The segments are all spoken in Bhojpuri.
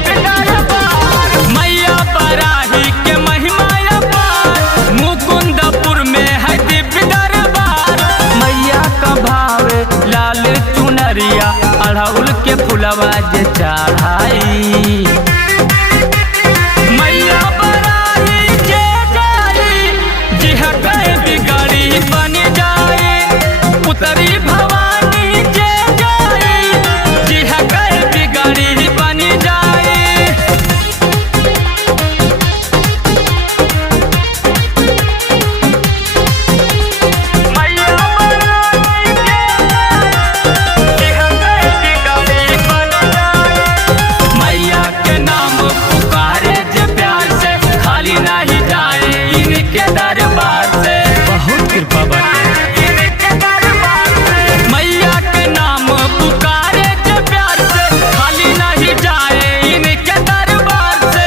दिव्य दरबार। मैया बराही के महिमा अपार, मुकुंदपुर में है दिव्य दरबार। मैया का भावे लाल चुनरिया, अड़हुल के फुलवा जे चढ़ाई। मैया बराही जे जाई, जिह कहे बिगड़ी बन जाए। उतरी भवानी जे जाई, जिह कहे बिगड़ी बन जाए। मैया बराही जे जाई, जिह कहे बिगड़ी बन जाए। मैया के नाम पुकारे जे प्यार से, खाली नहीं जाए इनके दरबार से। बहुत कृपा बाटे इनके दरबार से। मैया के नाम पुकारे जे प्यार से, खाली नहीं जाए इनके दरबार से।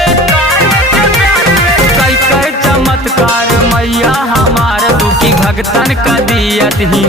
कई कई चमत्कार मैया हमार, दुखी भगतन का दियत ही